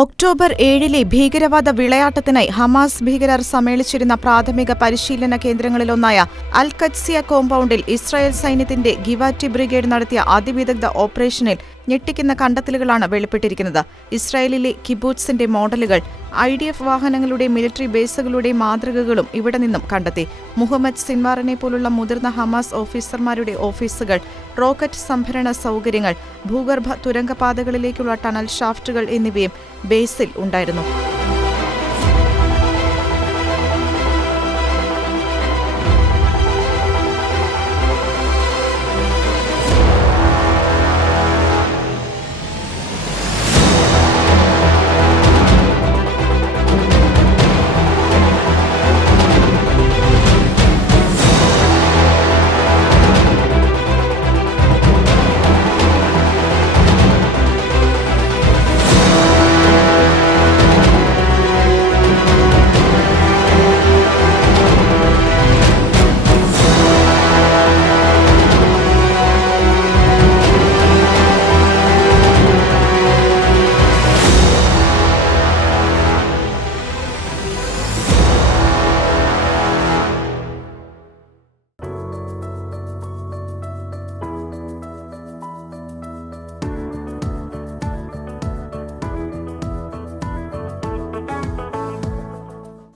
October 7 ഭീകരവാദ വിളയാട്ടത്തിനായി Hamas ഭീകരർ സമ്മേളിച്ചിരുന്ന പ്രാഥമിക പരിശീലന കേന്ദ്രങ്ങളിലൊന്നായ അൽ-ഖദ്സിയ കോമ്പൗണ്ടിൽ ഇസ്രായേൽ സൈന്യത്തിന്റെ ഗിവാറ്റി ബ്രിഗേഡ് നടത്തിയ അതിവിദഗ്ധ ഓപ്പറേഷനിൽ ഞെട്ടിക്കുന്ന കണ്ടെത്തലുകളാണ് വെളിപ്പെട്ടിരിക്കുന്നത്. ഇസ്രായേലിലെ കിബൂട്സിന്റെ മോഡലുകൾ, IDF വാഹനങ്ങളുടെ മിലിറ്ററി ബേസുകളുടെ മാതൃകകളും ഇവിടെ നിന്നും കണ്ടെത്തി. മുഹമ്മദ് സിൻവാറിനെ പോലുള്ള മുതിർന്ന ഹമാസ് ഓഫീസർമാരുടെ ഓഫീസുകൾ, റോക്കറ്റ് സംഭരണ സൗകര്യങ്ങൾ, ഭൂഗർഭ തുരങ്കപാതകളിലേക്കുള്ള ടണൽ ഷാഫ്റ്റുകൾ എന്നിവയും ബേസിൽ ഉണ്ടായിരുന്നു.